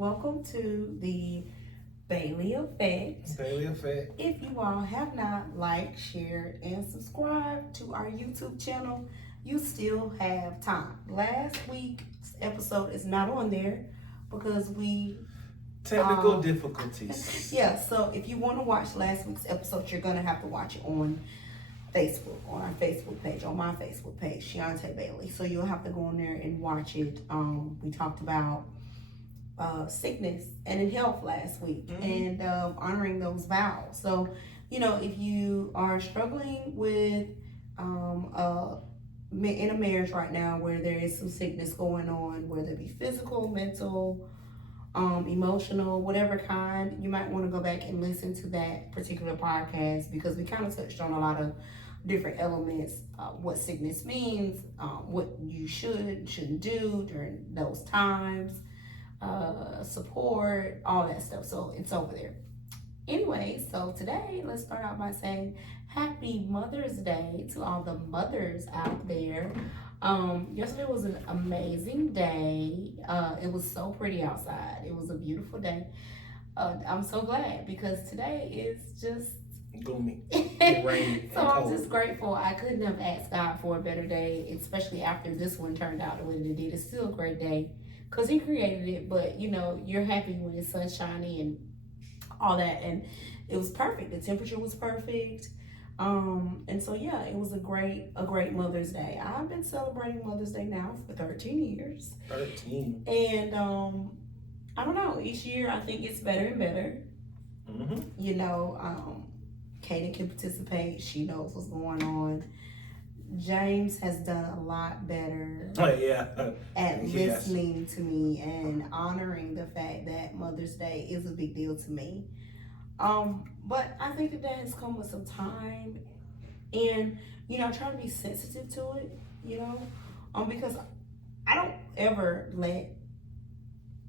welcome to the Bailey Effect. Bailey Effect. If you all have not liked, shared, and subscribed to our YouTube channel, you still have time. Last week's episode is not on there because we Technical difficulties. yeah, so if you want to watch last week's episode, you're gonna have to watch it on Facebook, on our Facebook page, on my Facebook page, Shiante Bailey. So you'll have to go on there and watch it. We talked about sickness and in health last week, and honoring those vows. So, if you are struggling with in a marriage right now where there is some sickness going on, whether it be physical, mental, emotional, whatever kind, you might want to go back and listen to that particular podcast because we kind of touched on a lot of different elements, what sickness means, what you shouldn't do during those times, support, all that stuff. So it's over there. Anyway, so today let's start out by saying Happy Mother's Day to all the mothers out there. Yesterday was an amazing day. It was so pretty outside. It was a beautiful day. I'm so glad because today is just gloomy, rainy. So I'm just grateful. I couldn't have asked God for a better day, especially after this one turned out the way that it did. It's still a great day because He created it, but you're happy when it's sunshiny and all that, and it was perfect. The temperature was perfect. And so yeah, it was a great Mother's Day. I've been celebrating Mother's Day now for 13 years. 13. And I don't know, each year I think it's better and better. Kaden can participate. She knows what's going on. James has done a lot better at listening to me and honoring the fact that Mother's Day is a big deal to me. But I think that has come with some time and, trying to be sensitive to it, because I don't ever let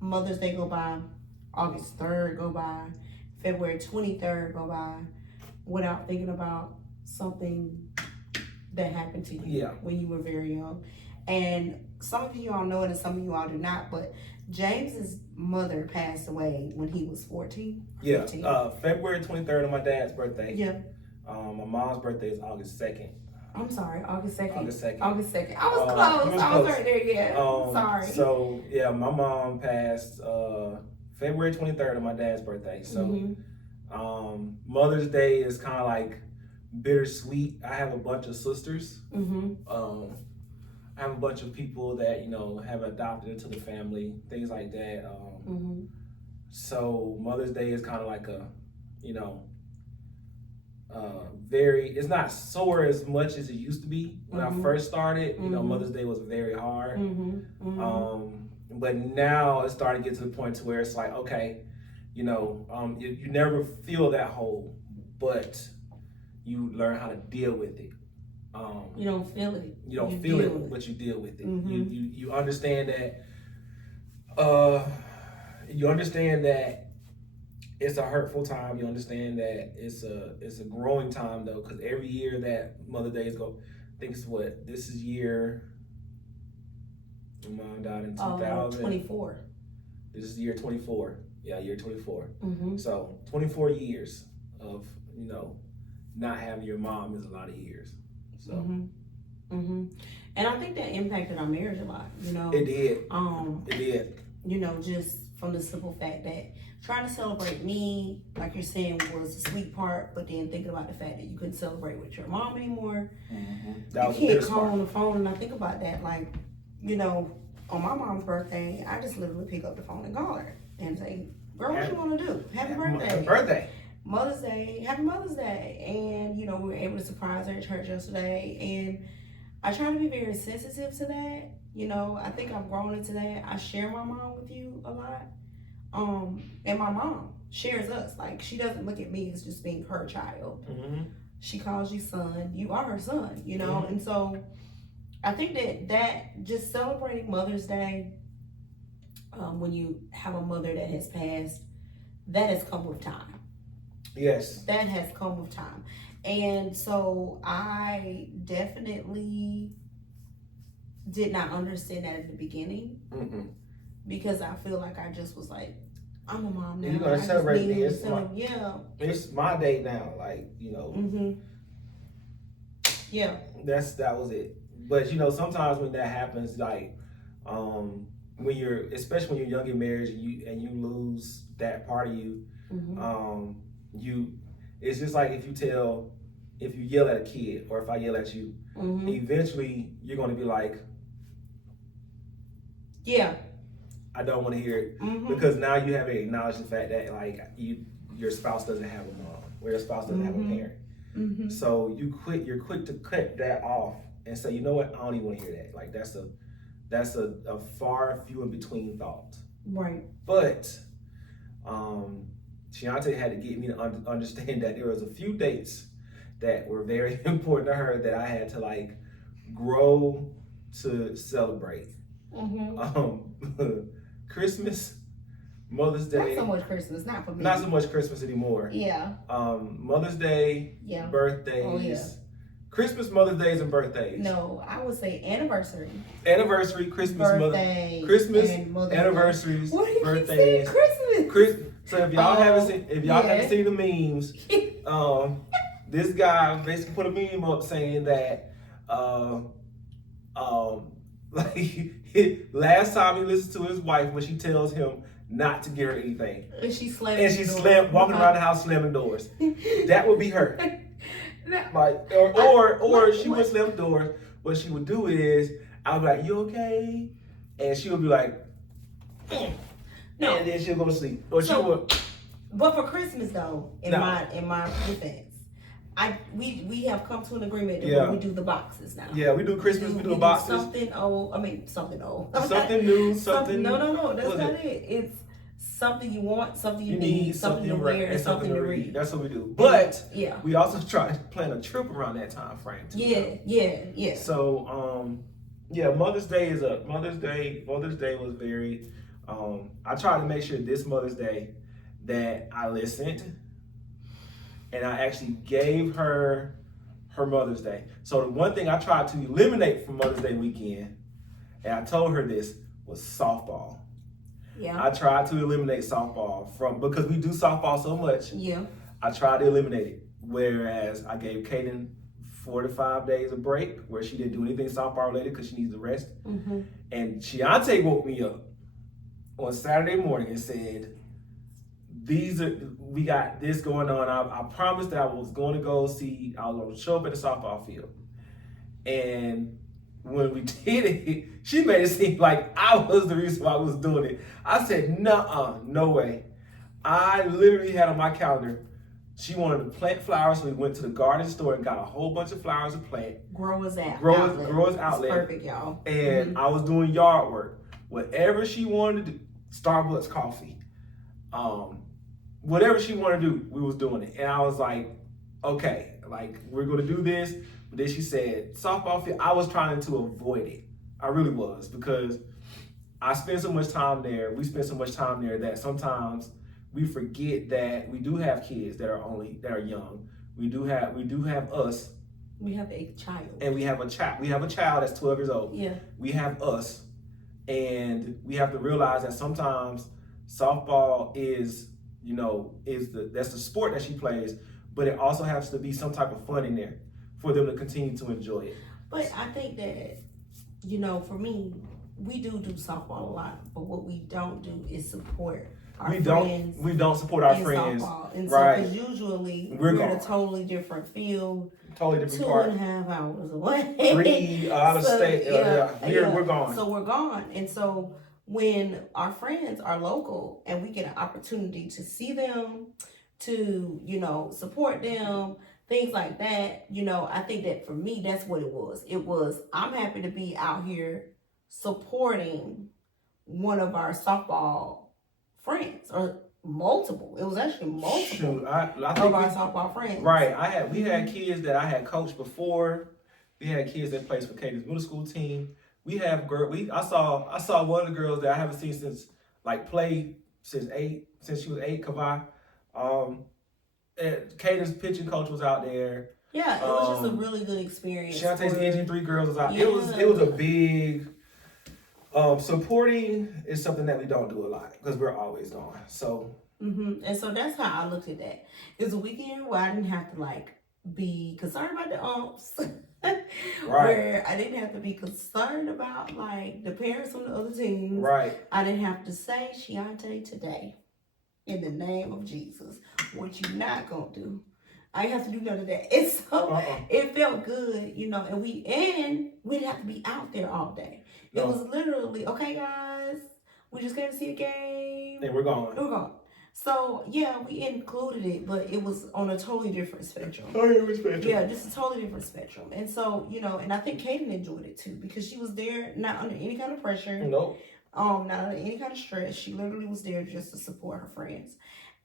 Mother's Day go by, August 3rd go by, February 23rd go by, without thinking about something that happened to you when you were very young. And some of you all know it and some of you all do not, but James's mother passed away when he was 14. Yeah, February 23rd on my dad's birthday. Yeah. My mom's birthday is August 2nd. I'm sorry, August 2nd. August 2nd. August 2nd. I was close. I was right there, yeah. Sorry. So, yeah, my mom passed February 23rd on my dad's birthday. So, Mother's Day is kind of like bittersweet. I have a bunch of sisters. I have a bunch of people that, have adopted into the family, things like that. So Mother's Day is kind of like a, it's not sore as much as it used to be. When I first started, Mother's Day was very hard. But now it's starting to get to the point to where it's like, okay, you never feel that hole, but you learn how to deal with it. You don't feel it. You don't feel it, but you deal with it. You understand that. You understand that it's a hurtful time. You understand that it's a growing time though, because every year that Mother's Day go, I think it's this is year. My mom died in 24. This is year 24. Yeah, year 24. So 24 years of not having your mom is a lot of years. So. And I think that impacted our marriage a lot. It did. It did. Just from the simple fact that trying to celebrate me, like you're saying, was the sweet part, but then thinking about the fact that you couldn't celebrate with your mom anymore. That was you can't call on the phone, and I think about that, like, on my mom's birthday, I just literally pick up the phone and call her and say, "Girl, what you want to do? Happy birthday!" Happy birthday. Mother's Day, Happy Mother's Day. And, we were able to surprise her at church yesterday. And I try to be very sensitive to that. I think I've grown into that. I share my mom with you a lot. And my mom shares us. Like, she doesn't look at me as just being her child. She calls you son. You are her son, And so I think that just celebrating Mother's Day, when you have a mother that has passed, that has come with time. Yes. That has come with time. And so I definitely did not understand that at the beginning. because I feel like I just was like, I'm a mom now. You're gonna celebrate me. Yeah. It's my day now. Like, you know. Mm-hmm. Yeah. That was it. But sometimes when that happens, like, when you're, especially when you're young in marriage and you lose that part of you, it's just like if you yell at a kid or if I yell at you, eventually you're going to be like, yeah, I don't want to hear it, because now you have acknowledged the fact that like your spouse doesn't have a mom or your spouse doesn't have a parent. So you're quick to cut that off and say, you know what, I don't even want to hear that. Like that's a far few in between thought. Right. But Chiante had to get me to understand that there was a few dates that were very important to her that I had to like grow to celebrate. Christmas, Mother's Day. Not so much Christmas, not for me. Not so much Christmas anymore. Yeah. Mother's Day, birthdays. Oh, yeah. Christmas, Mother's Days, and birthdays. No, I would say anniversary. Anniversary, Christmas, birthday, Christmas, anniversaries, what do you birthdays. Christmas. So if y'all haven't seen the memes, this guy basically put a meme up saying that like last time he listened to his wife when she tells him not to get her anything, and she walking around the house slamming doors. That would be her. Like or she would slam doors. What she would do is I would be like, "You okay?" And she would be like, no, and then she'll go to sleep. Or she would. But for Christmas though, in my defense, we have come to an agreement that we do the boxes now. Yeah, we do Christmas. We do the boxes. Something old. I mean, something old. Something new. Something. No. That's not it. It's something you want, something you need, something to wear, and something to read. That's what we do. But we also try to plan a trip around that time frame too. Yeah. So Mother's Day was very. I tried to make sure this Mother's Day that I listened and I actually gave her Mother's Day. So the one thing I tried to eliminate from Mother's Day weekend, and I told her this, was softball. Yeah. I tried to eliminate softball because we do softball so much. Yeah. I tried to eliminate it. Whereas I gave Kaden 4 to 5 days of break where she didn't do anything softball related because she needs to rest. And Chiante woke me up on Saturday morning and said, we got this going on. I promised that I was going to show up at the softball field. And when we did it, she made it seem like I was the reason why I was doing it. I said, no way. I literally had on my calendar, she wanted to plant flowers, so we went to the garden store and got a whole bunch of flowers to plant. Growers outlet. That's perfect, y'all. And I was doing yard work. Whatever she wanted to do, Starbucks coffee, whatever she wanted to do, we was doing it. And I was like, okay, like we're gonna do this. But then she said, softball field, I was trying to avoid it. I really was, because I spend so much time there. We spend so much time there that sometimes we forget that we do have kids that are young. We do have us. We have a child. And we have a child. We have a child that's 12 years old. Yeah. We have us. And we have to realize that sometimes softball is that's the sport that she plays, but it also has to be some type of fun in there for them to continue to enjoy it. But I think that, for me, we do softball a lot, but what we don't do is support our friends. We don't support our friends. Softball. And so, because usually we're in a totally different field. Totally different part. 2.5 hours away. 3 out of state. We're gone. So we're gone. And so when our friends are local and we get an opportunity to see them, to, support them, things like that, I think that for me, that's what it was. It was, I'm happy to be out here supporting one of our softball friends, or multiple. It was actually multiple. Shoot, I think of our softball friends. Right. We had kids that I had coached before. We had kids that played for Katie's middle school team. We have I saw one of the girls that I haven't seen since since she was 8, Kavai. Katie's pitching coach was out there. Yeah, it was just a really good experience. Shantae's Engine 3 girls was out. Yeah. It was a big Supporting is something that we don't do a lot because we're always gone. So. And so that's how I looked at that. It's a weekend where I didn't have to like be concerned about the umps. Right. Where I didn't have to be concerned about like the parents on the other teams. Right. I didn't have to say Shiante today. In the name of Jesus. What you not gonna do. I didn't have to do none of that. And so it felt good, you know, and we didn't have to be out there all day. No. It was literally, okay guys, we just came to see a game. And we're gone. We're gone. So yeah, we included it, but it was on a totally different spectrum. Yeah, just a totally different spectrum. And so, you know, and I think Kaden enjoyed it too because she was there not under any kind of pressure. No. Not under any kind of stress. She literally was there just to support her friends.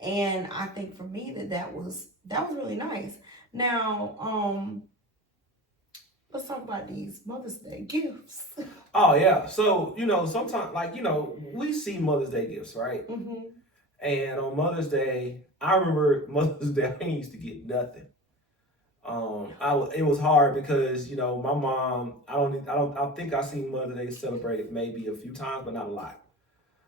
And I think for me that was really nice. Now, let's talk about these Mother's Day gifts. Oh yeah. So, you know, sometimes like, you know, we see Mother's Day gifts, right? Mm-hmm. And on Mother's Day, I remember Mother's Day, I didn't used to get nothing. It was hard because, you know, my mom, I think I seen Mother's Day celebrated maybe a few times, but not a lot.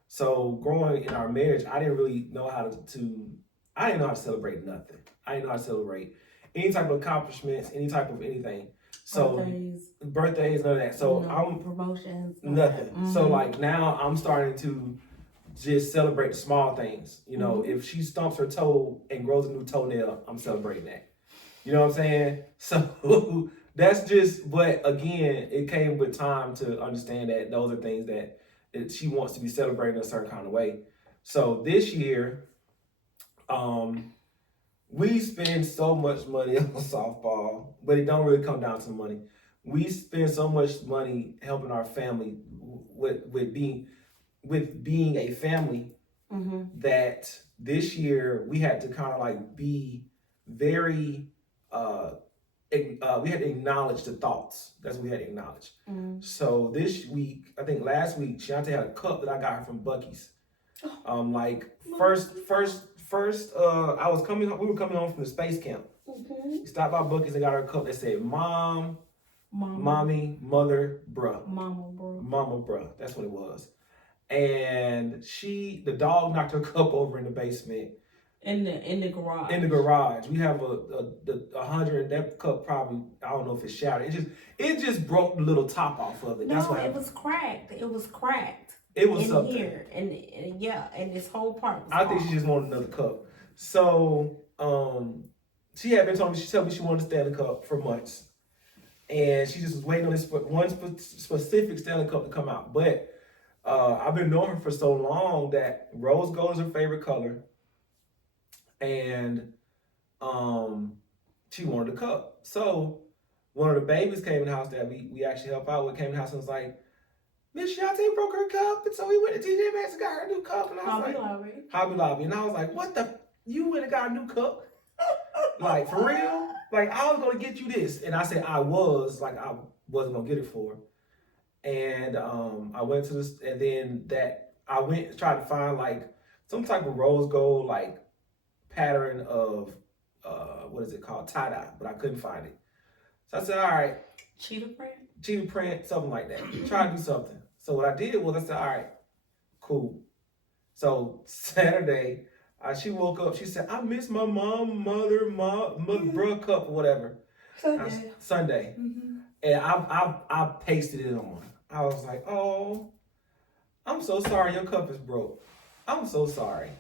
So growing in our marriage, I didn't really know how I didn't know how to celebrate nothing. I didn't know how to celebrate any type of accomplishments, any type of anything. So birthdays, none of that. So I'm promotions, nothing. Mm-hmm. So like now I'm starting to just celebrate the small things. You know, if she stumps her toe and grows a new toenail, I'm celebrating that. You know what I'm saying? So that's just, but again, it came with time to understand that those are things that she wants to be celebrated in a certain kind of way. So this year, we spend so much money on softball, but it don't really come down to money. We spend so much money helping our family with being a family that this year we had to kind of like be very we had to acknowledge the thoughts. That's what we had to acknowledge. So this week, I think last week, Shiante had a cup that I got her from Buc-ee's. First, we were coming home from the space camp. We stopped by Buc-ee's and got her a cup that said Mom, Mommy, Mother, Bruh. Mama, Bruh. That's what it was. And the dog knocked her cup over in the basement. In the garage. In the garage. We have a 100, that cup probably, I don't know if it shattered. It just broke the little top off of it. No, that's what it was cracked. It was cracked. It was in something. Here. And this whole part was I think she just wanted another cup. So, she told me she wanted a Stanley Cup for months. And she just was waiting on this one specific Stanley Cup to come out. But I've been knowing her for so long that rose gold is her favorite color. And she wanted a cup. So one of the babies came in the house that we actually help out with, came in the house and was like, Miss Shiante broke her cup. And so we went to TJ Maxx and got her a new cup. And I was Hobby Lobby. And I was like, what the? You went and got a new cup? Like, for real? Like, I was going to get you this. And I said I wasn't going to get it for her. And I went to this, and then I went and tried to find like some type of rose gold, like, pattern of what is it called, tie-dye, but I couldn't find it. So I said, all right, cheetah print, something like that. Try to do something. So what I did was I said, all right, cool. So Saturday, she woke up, she said, I miss my mom, mother, bruh cup or whatever. Sunday. And I pasted it on. I was like, oh, I'm so sorry your cup is broke. I'm so sorry.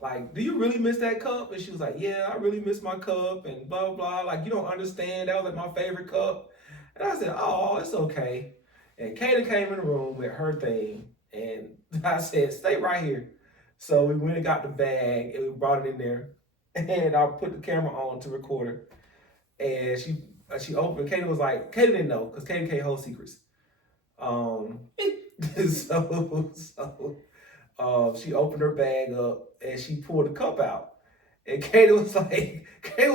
Like, do you really miss that cup? And she was like, yeah, I really miss my cup and blah, blah. Like, you don't understand. That was like my favorite cup. And I said, oh, it's okay. And Kayla came in the room with her thing. And I said, stay right here. So we went and got the bag and we brought it in there. And I put the camera on to record her. And she opened. Kayla was like, Kayla didn't know because Kayla can't hold secrets. She opened her bag up and she pulled the cup out. And Kayla was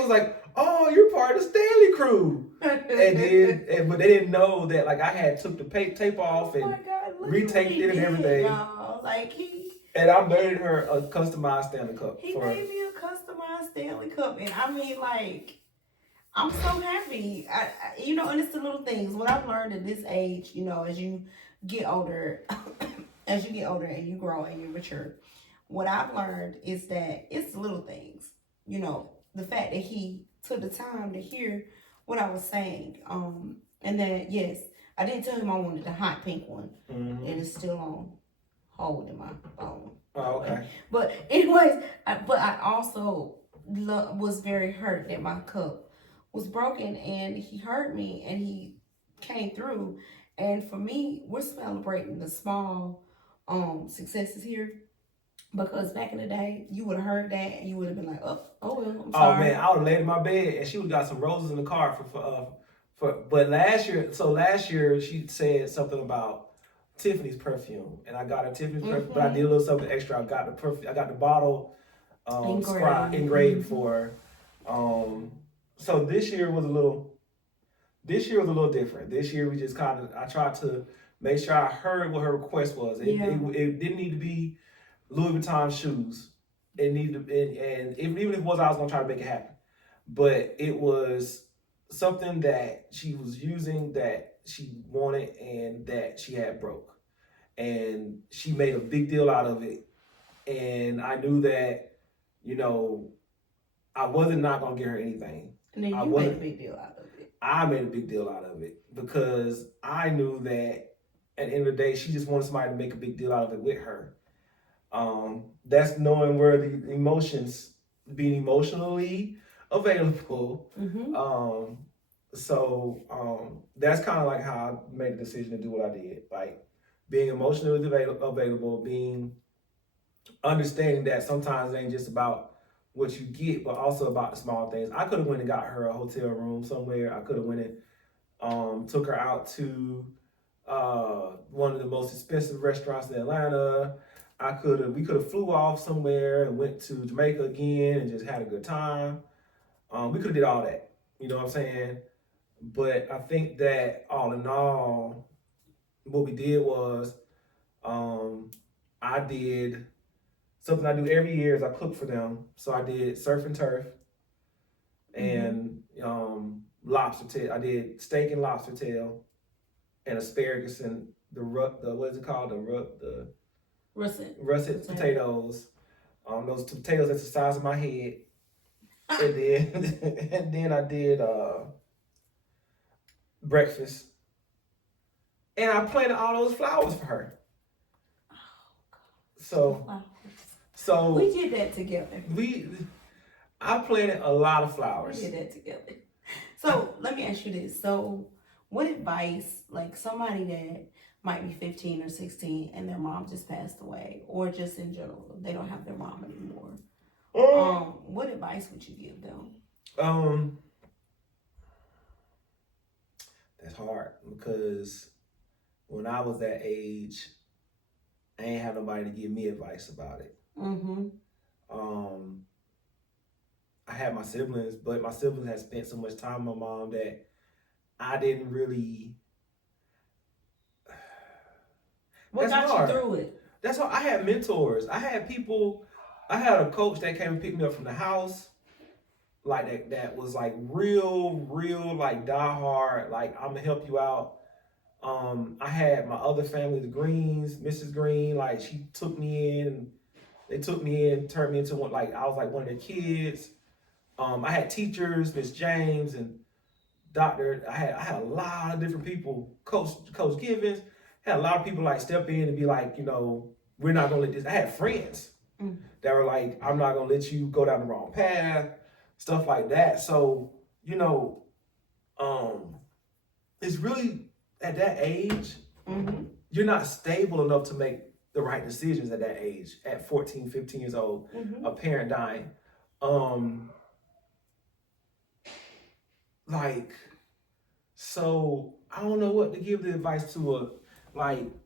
like, oh, you're part of the Stanley crew. But they didn't know that like I had took the tape off and retaped it and everything. And I made her a customized Stanley Cup. He made me a customized Stanley Cup. And I mean, like, I'm so happy. And it's the little things. What I've learned at this age, as you get older, as you get older and you grow and you mature, what I've learned is that it's little things. You know, the fact that he took the time to hear what I was saying. And then yes, I didn't tell him I wanted the hot pink one. Mm-hmm. It is still on hold in my phone. Oh, okay. But anyways, I also was very hurt that my cup was broken, and he heard me and he came through. And for me, we're celebrating the small successes here, because back in the day, you would have heard that and you would have been like, oh well, I'm sorry. Oh man, I would have laid in my bed and she would have got some roses in the car but last year she said something about Tiffany's perfume, and I got her Tiffany's perfume, but I did a little something extra. I got the perfume, I got the bottle engraved for her. So this year was a little different. This year we just I tried to make sure I heard what her request was. It didn't need to be Louis Vuitton shoes. It needed to be, and even if it was, I was gonna try to make it happen. But it was something that she was using, that she wanted, and that she had broke. And she made a big deal out of it. And I knew that, you know, I wasn't not gonna get her anything. And then you made a big deal out of it. I made a big deal out of it because I knew that at the end of the day, she just wanted somebody to make a big deal out of it with her. That's knowing where the emotions, being emotionally available. Mm-hmm. That's kind of like how I made the decision to do what I did. Like being emotionally available, being understanding that sometimes it ain't just about what you get, but also about the small things. I could have went and got her a hotel room somewhere. I could have went and took her out to one of the most expensive restaurants in Atlanta. We could have flew off somewhere and went to Jamaica again and just had a good time. We could have did all that, you know what I'm saying? But I think that all in all, what we did was, I did something I do every year is I cook for them. So I did surf and turf and lobster tail. I did steak and lobster tail and asparagus and the what is it called? The russet potatoes. Those potatoes that's the size of my head. And then I did breakfast. And I planted all those flowers for her. So we did that together. I planted a lot of flowers. We did that together. So let me ask you this. So what advice, like somebody that might be 15 or 16 and their mom just passed away, or just in general, they don't have their mom anymore. What advice would you give them? That's hard because when I was that age, I ain't have nobody to give me advice about it. Mm-hmm. I had my siblings, but my siblings had spent so much time with my mom that I didn't really. What got you through it? That's why I had mentors. I had people. I had a coach that came and picked me up from the house, like that was like real, like die hard. Like, I'm gonna help you out. I had my other family, the Greens, Mrs. Green, like she took me in. They took me in, turned me into one. Like I was like one of their kids. I had teachers, Miss James and Doctor. I had a lot of different people. Coach Givens had a lot of people like step in and be like, you know, we're not gonna let this. I had friends that were like, I'm not gonna let you go down the wrong path, stuff like that. So, you know, it's really at that age, you're not stable enough to make the right decisions at that age, at 14, 15 years old, a parent dying. So I don't know what to give the advice to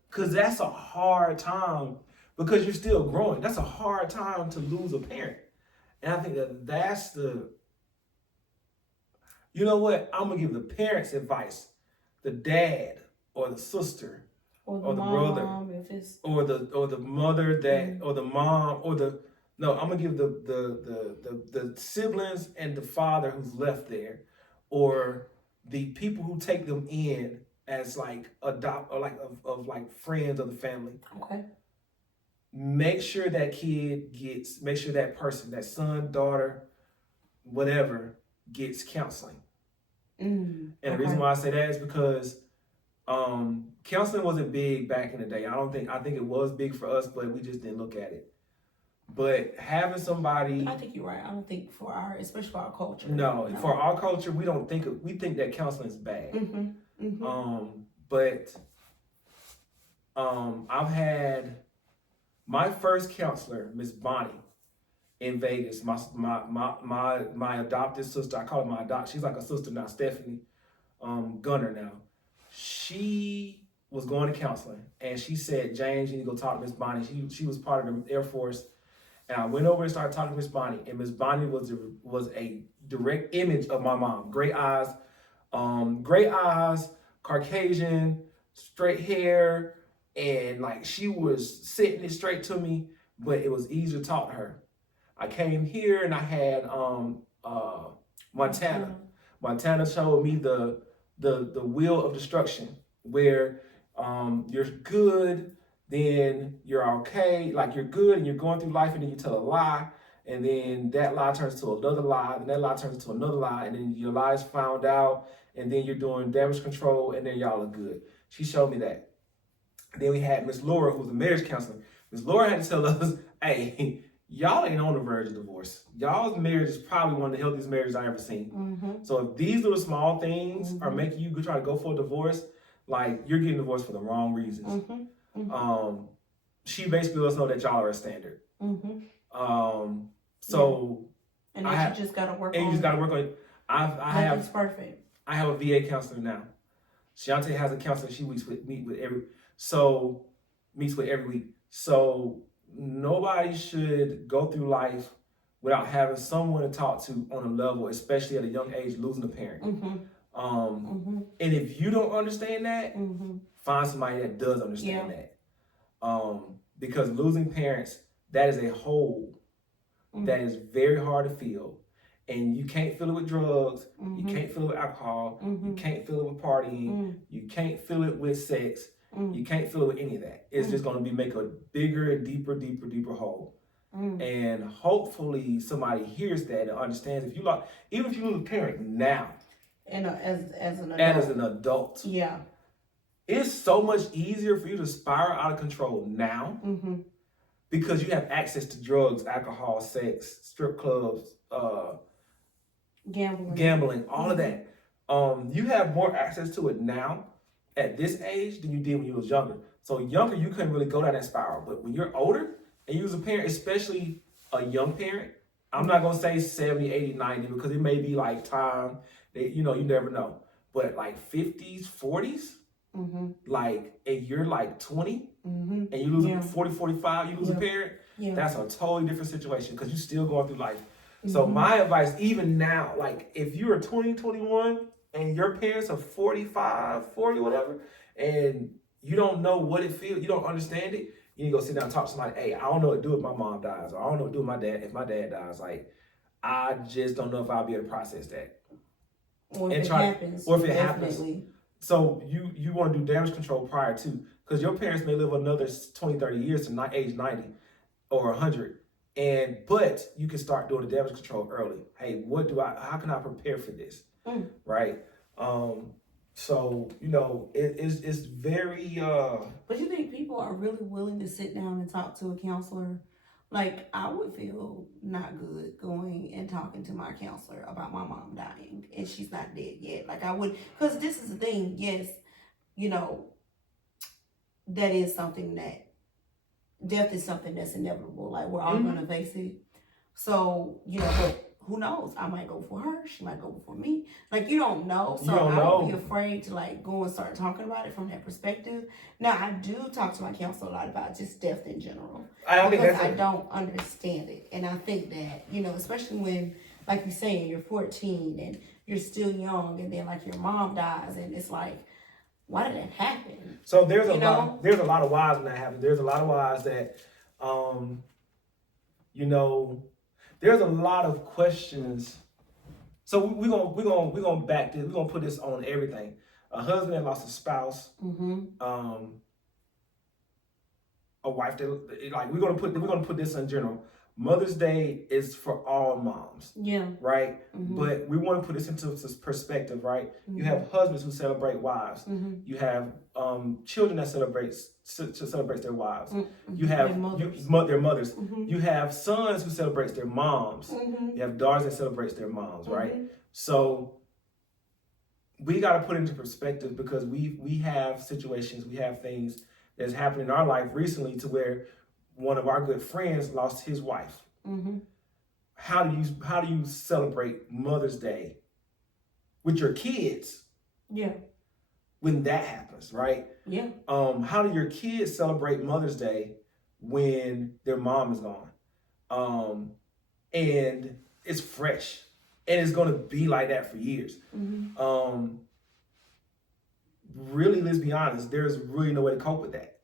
cause that's a hard time because you're still growing. That's a hard time to lose a parent. And I think that's the, you know what? I'm gonna give the parents advice, the dad or the sister or the brother or the mother that or the mom or I'm gonna give the siblings and the father who's left there, or the people who take them in as like adopt or like of like friends of the family. Okay. Make sure that make sure that person, that son, daughter, whatever, gets counseling. And the reason why I say that is because counseling wasn't big back in the day. I think it was big for us, but we just didn't look at it. But having somebody, I think you're right. I don't think especially for our culture. No, for our culture, we think that counseling is bad. But I've had my first counselor, Miss Bonnie, in Vegas. My adopted sister, I call her my adopt. She's like a sister now, Stephanie Gunner now. She was going to counseling, and she said, "James, you need to go talk to Miss Bonnie." She was part of the Air Force, and I went over and started talking to Miss Bonnie. And Miss Bonnie was a direct image of my mom. Great eyes, Caucasian, straight hair, and like she was sitting it straight to me. But it was easy to talk to her. I came here and I had Montana. Montana showed me the wheel of destruction, where you're good, then you're okay, like you're good and you're going through life, and then you tell a lie, and then that lie turns to another lie, and that lie turns to another lie, and then your lie is found out, and then you're doing damage control, and then y'all are good. She showed me that. Then we had Miss Laura, who was a marriage counselor. Miss Laura had to tell us, hey, y'all ain't on the verge of divorce. Y'all's marriage is probably one of the healthiest marriages I've ever seen. So if these little small things are making you try to go for a divorce, like you're getting divorced for the wrong reasons. She basically lets us know that y'all are a standard. So and you just gotta work on it. And you just gotta work on it. It's perfect. I have a VA counselor now. Shante has a counselor she meets with every week. So nobody should go through life without having someone to talk to on a level, especially at a young age, losing a parent. And if you don't understand that, find somebody that does understand that. Because losing parents, that is a hole that is very hard to fill. And you can't fill it with drugs, you can't fill it with alcohol, you can't fill it with partying, you can't fill it with sex, you can't fill it with any of that. It's just going to make a bigger and deeper hole. And hopefully somebody hears that and understands. Even if you lose a parent now, and as an adult, yeah, it's so much easier for you to spiral out of control now because you have access to drugs, alcohol, sex, strip clubs, gambling, all of that. You have more access to it now at this age than you did when you was younger. So younger, you couldn't really go down that spiral. But when you're older and you was a parent, especially a young parent, I'm not gonna say 70, 80, 90 because it may be like time that, you never know. But like 50s, 40s, like, and you're like 20 and you lose 40, 45, you lose a parent, that's a totally different situation because you're still going through life. So my advice, even now, like if you're 20, 21 and your parents are 45, 40, whatever, and you don't know what it feels, you don't understand it, you need to go sit down and talk to somebody. Hey, I don't know what to do if my mom dies, or I don't know what to do with my dad if my dad dies. Like, I just don't know if I'll be able to process that. Or if it happens. So you want to do damage control prior to, because your parents may live another 20, 30 years to age 90 or 100. But you can start doing the damage control early. Hey, how can I prepare for this? Right? So, it's very... But you think people are really willing to sit down and talk to a counselor? Like, I would feel not good going and talking to my counselor about my mom dying and she's not dead yet. Like, I would, because this is the thing, yes, that is something that, death is something that's inevitable. Like, we're all going to face it. So, but who knows? I might go for her. She might go before me. Like, you don't know. So I would be afraid to, like, go and start talking about it from that perspective. Now, I do talk to my counselor a lot about just death in general. Because I don't understand it. And I think that, especially when, like you're saying, you're 14 and you're still young. And then, like, your mom dies. And it's like, why did that happen? So there's a lot of whys when that happens. There's a lot of whys that, there's a lot of questions. So we're gonna back this. We're gonna put this on everything. a husband that lost a spouse, a wife that, like, we're gonna put this in general. Mother's Day is for all moms. Yeah. Right? But we want to put this into perspective, right? You have husbands who celebrate wives. You have children that celebrates their wives. You have their mothers. You have sons who celebrates their moms. You have daughters that celebrates their moms, right? So we got to put it into perspective, because we have situations, we have things that's happened in our life recently to where one of our good friends lost his wife. How do you celebrate Mother's Day with your kids? Yeah. When that happens, right? Yeah. How do your kids celebrate Mother's Day when their mom is gone? And it's fresh, and it's gonna be like that for years. Really, let's be honest. There's really no way to cope with that.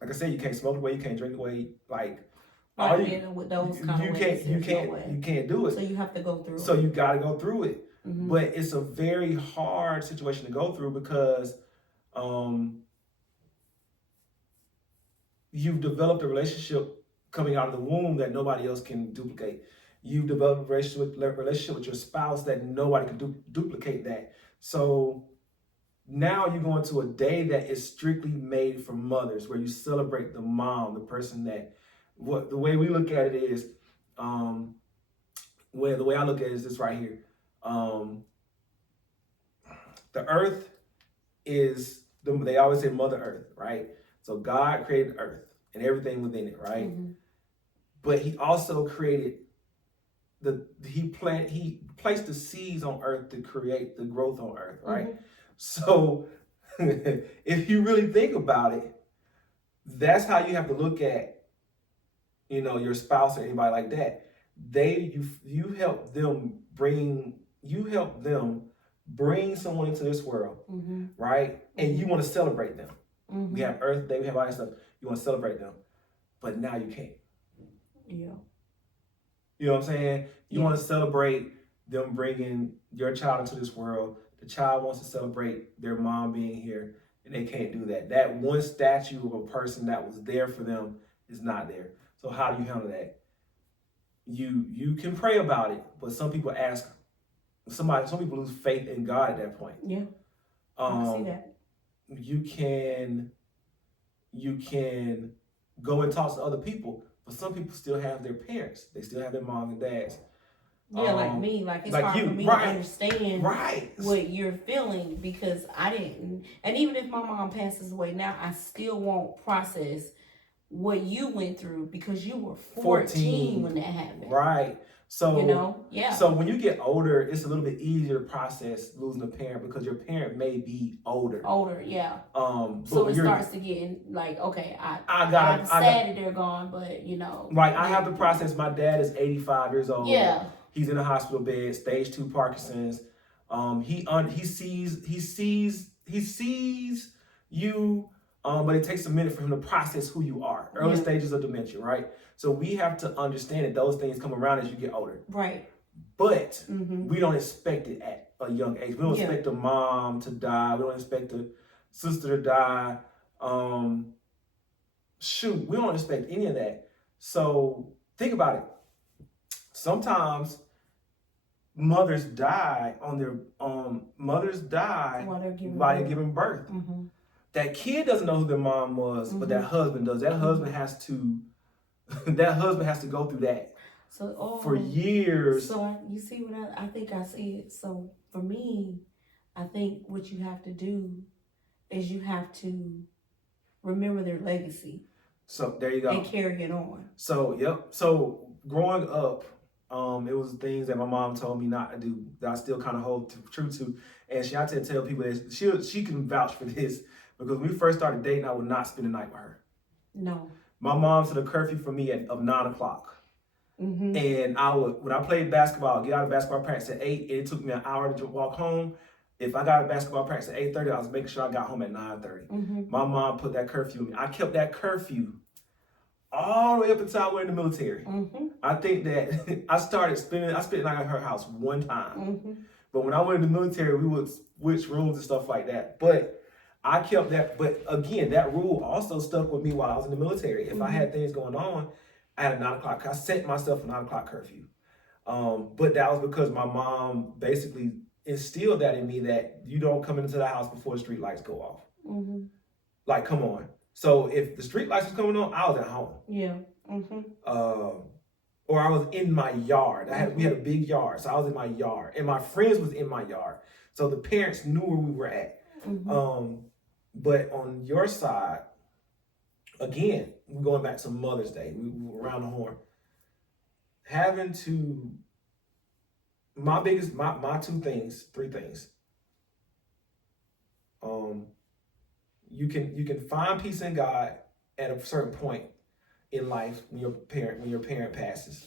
Like I said, you can't smoke away, you can't drink away. Like, with those kind of ways, you can't do it. So you have to go through it. So you got to go through it. But it's a very hard situation to go through, because you've developed a relationship coming out of the womb that nobody else can duplicate. You've developed a relationship with your spouse that nobody can duplicate that. So now you go into a day that is strictly made for mothers, where you celebrate the mom, the person that, the way we look at it is, the way I look at it is this right here. The earth is, they always say Mother Earth, right? So God created earth and everything within it, right? But he also created he placed the seeds on earth to create the growth on earth, right? So if you really think about it, that's how you have to look at, your spouse or anybody like that. You help them bring someone into this world, right? And you want to celebrate them. We have Earth Day, we have all that stuff. You want to celebrate them, but now you can't. Yeah. You know what I'm saying? You want to celebrate them bringing your child into this world. The child wants to celebrate their mom being here, and they can't do that. That one statue of a person that was there for them is not there. So how do you handle that? You can pray about it, but some people some people lose faith in God at that point. Yeah. I see that. You can go and talk to other people, but some people still have their parents. They still have their moms and dads. Yeah, like me. Like, it's hard for me to understand what you're feeling, because I didn't. And even if my mom passes away now, I still won't process what you went through, because you were 14 when that happened. Right. So, yeah. So when you get older, it's a little bit easier to process losing a parent, because your parent may be older. Yeah. So it starts to get like, okay, I'm sad that they're gone, but Right. I have to process. My dad is 85 years old. Yeah. He's in a hospital bed, stage 2 Parkinson's. He sees you, but it takes a minute for him to process who you are. Early stages of dementia, right? So we have to understand that those things come around as you get older. Right. But we don't expect it at a young age. We don't expect a mom to die. We don't expect a sister to die. We don't expect any of that. So think about it. Sometimes mothers die while they're giving birth. That kid doesn't know who their mom was, but that husband does. That husband has to go through that for years. So you see what I think I see it. So for me, I think what you have to do is you have to remember their legacy. So there you go. And carry it on. So So growing up, it was things that my mom told me not to do that I still kind of hold true to. And I tend to tell people that she can vouch for this, because when we first started dating, I would not spend the night with her. No. My mom set a curfew for me of 9 o'clock. And I would, when I played basketball, get out of basketball practice at 8, and it took me an hour to walk home. If I got out of basketball practice at 8:30, I was making sure I got home at 9:30. My mom put that curfew on me. I kept that curfew all the way up until I went in the military. I think that I spent the night at her house one time. But when I went in the military, we would switch rooms and stuff like that. But I kept that. But again, that rule also stuck with me while I was in the military. If I had things going on, I had a 9 o'clock. I set myself a 9 o'clock curfew. But that was because my mom basically instilled that in me, that you don't come into the house before the street lights go off. Like, come on. So if the street lights was coming on, I was at home. Yeah. Or I was in my yard. We had a big yard, so I was in my yard, and my friends was in my yard. So the parents knew where we were at. But on your side, again, we're going back to Mother's Day. We were around the horn. Having to, my three things. You can find peace in God at a certain point in life when your parent passes.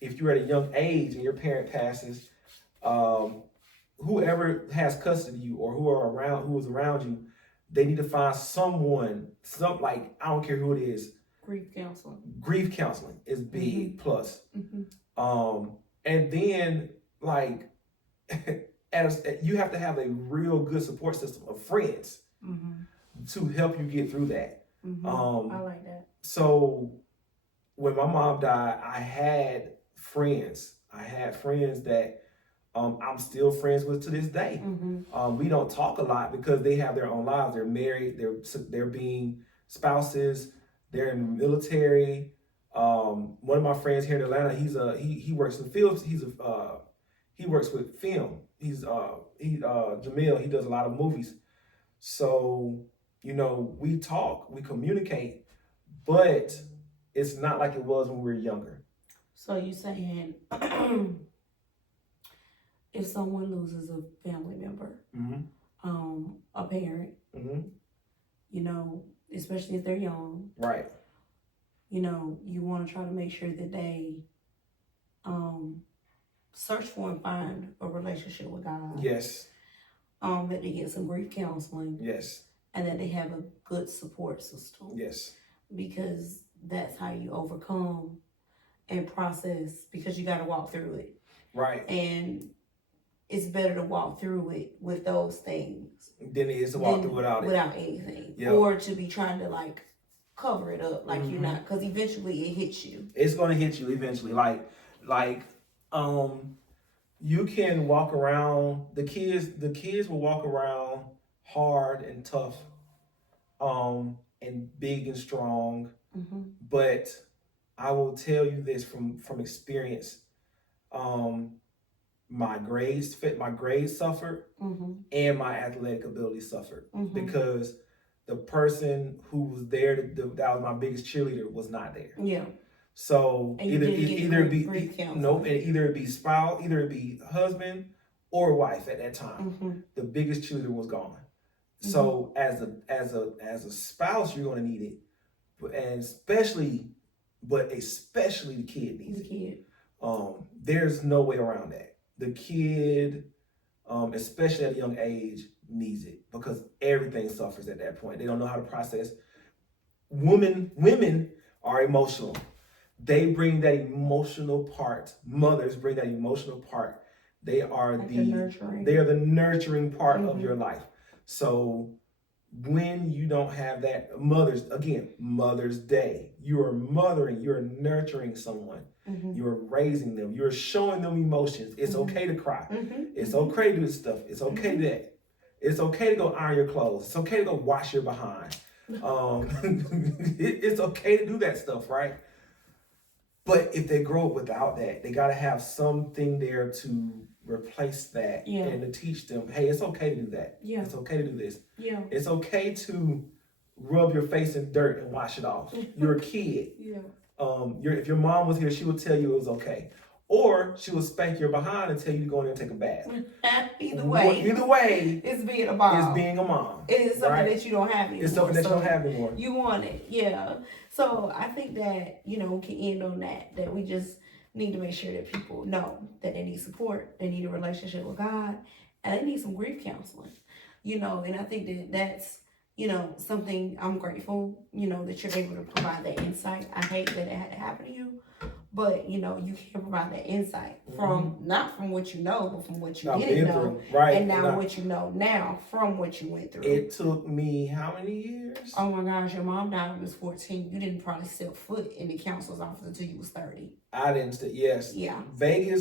If you're at a young age and your parent passes, whoever has custody of you or who was around you, they need to find someone, like, I don't care who it is. Grief counseling is big plus. And then, like, you have to have a real good support system of friends to help you get through that. I like that. So when my mom died, I had friends that I'm still friends with to this day. We don't talk a lot because they have their own lives. They're married. They're being spouses. They're in the military. One of my friends here in Atlanta, he works in fields. He works with film. He's Jamil. He does a lot of movies. So, you know, we talk, we communicate, but it's not like it was when we were younger. So you saying if someone loses a family member, a parent, you know, especially if they're young, right? You know, you want to try to make sure that they search for and find a relationship with God. Yes. That they get some grief counseling. Yes. And that they have a good support system. Yes. Because that's how you overcome and process, because you got to walk through it. Right. And it's better to walk through it with those things than it is to walk through without anything. Yep. Or to be trying to, like, cover it up like you're not, because eventually it hits you. It's going to hit you eventually. Like you can walk around, the kids will walk around hard and tough, and big and strong. But I will tell you this from experience. My grades suffered, and my athletic ability suffered, because the person who was there, that was my biggest cheerleader, was not there. Yeah. So either it be spouse, either it be husband or wife at that time. The biggest cheerleader was gone. So as a spouse, you're going to need it, and especially the kid needs it. There's no way around that. The kid, especially at a young age, needs it, because everything suffers at that point. They don't know how to process. Women are emotional. They bring that emotional part. Mothers bring that emotional part. They are the nurturing part of your life. So when you don't have that, Mother's Day, you are mothering, you're nurturing someone. You're raising them. You're showing them emotions. It's okay to cry. It's okay to do this stuff. It's okay to that. It's okay to go iron your clothes. It's okay to go wash your behind. It's okay to do that stuff, right? But if they grow up without that, they got to have something there to replace that, and to teach them, hey, it's okay to do that. Yeah. It's okay to do this. Yeah. It's okay to rub your face in dirt and wash it off. You're a kid. Yeah. If your mom was here, she would tell you it was okay. Or she would spank your behind and tell you to go in there and take a bath. Either way, it's being a mom. It's being a mom. It is something that you don't have anymore. It's something that you don't have anymore. You want it, yeah. So I think that, we can end on that we just need to make sure that people know that they need support, they need a relationship with God, and they need some grief counseling, and I think that that's, something I'm grateful, that you're able to provide that insight. I hate that it had to happen to you, But you know, you can provide that insight from not from what you know, but from what you didn't know, right? And now what you know now from what you went through. It took me how many years? Oh my gosh, your mom died when you was 14. You didn't probably step foot in the counselor's office until you was 30. I didn't. Yes. Yeah.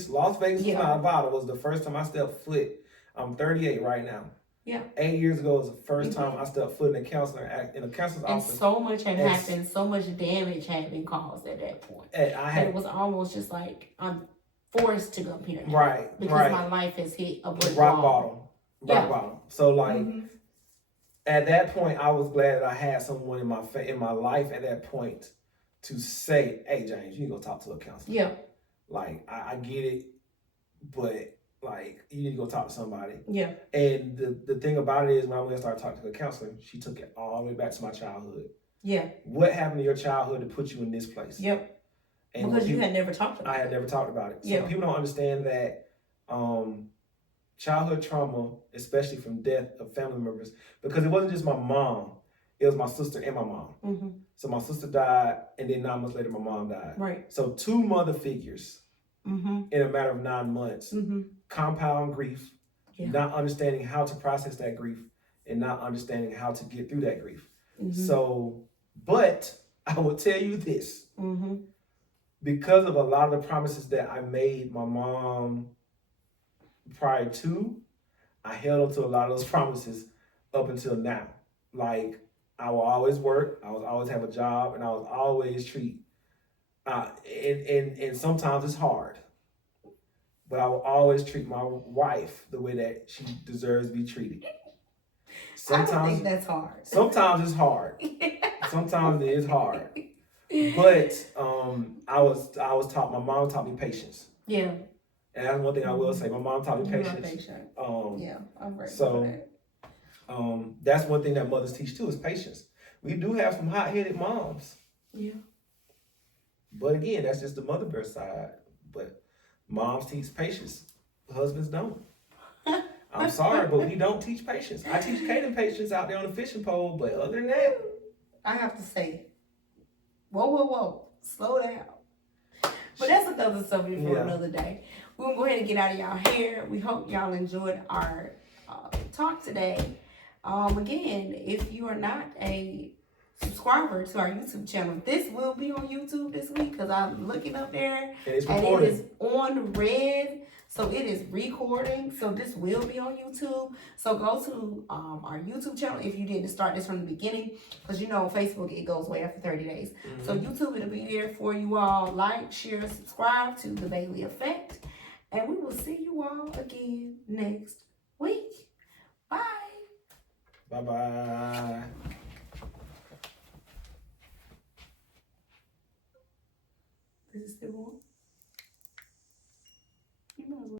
Las Vegas, Nevada was the first time I stepped foot. I'm 38 right now. Yeah. 8 years ago was the first time I stepped foot in a counselor's office. And so much had happened, so much damage had been caused at that point. It was almost just like I'm forced to come here. Right. Because my life has hit a rock bottom. So like at that point, I was glad that I had someone in my life at that point to say, "Hey, James, you need to go talk to a counselor." Yeah. Like I get it, but like you need to go talk to somebody. Yeah. And the thing about it is, when I went and started talking to a counselor, she took it all the way back to my childhood. Yeah. What happened to your childhood to put you in this place? Yep. And because you had never talked about it. I had never talked about it. So people don't understand that childhood trauma, especially from death of family members, because it wasn't just my mom, it was my sister and my mom. So my sister died, and then 9 months later, my mom died. Right. So 2 mother figures in a matter of 9 months. Compound grief, not understanding how to process that grief, and not understanding how to get through that grief. So, but I will tell you this, because of a lot of the promises that I made my mom prior to, I held on to a lot of those promises up until now. Like, I will always work, I will always have a job, and I will always treat, and sometimes it's hard, but I will always treat my wife the way that she deserves to be treated. Sometimes I don't think that's hard. Sometimes it's hard. Sometimes it is hard. But I was taught. My mom taught me patience. Yeah. And that's one thing I will say. My mom taught me patience. Patient. I'm right. So that's one thing that mothers teach too is patience. We do have some hot-headed moms. Yeah. But again, that's just the mother bear side. But moms teach patience. Husbands don't. I'm sorry, but we don't teach patience. I teach Kaden patience out there on the fishing pole, but other than that, I have to say, whoa, slow down. But that's another subject for another day. We're gonna go ahead and get out of y'all hair. We hope y'all enjoyed our talk today. Again, if you are not a subscriber to our YouTube channel, this will be on YouTube this week because I'm looking up there and it is on red. So it is recording. So this will be on YouTube. So go to our YouTube channel if you didn't start this from the beginning. Because you know Facebook, it goes away after 30 days. So YouTube, it'll be there for you all. Like, share, subscribe to The Bailey Effect. And we will see you all again next week. Bye. Bye-bye. This is still on?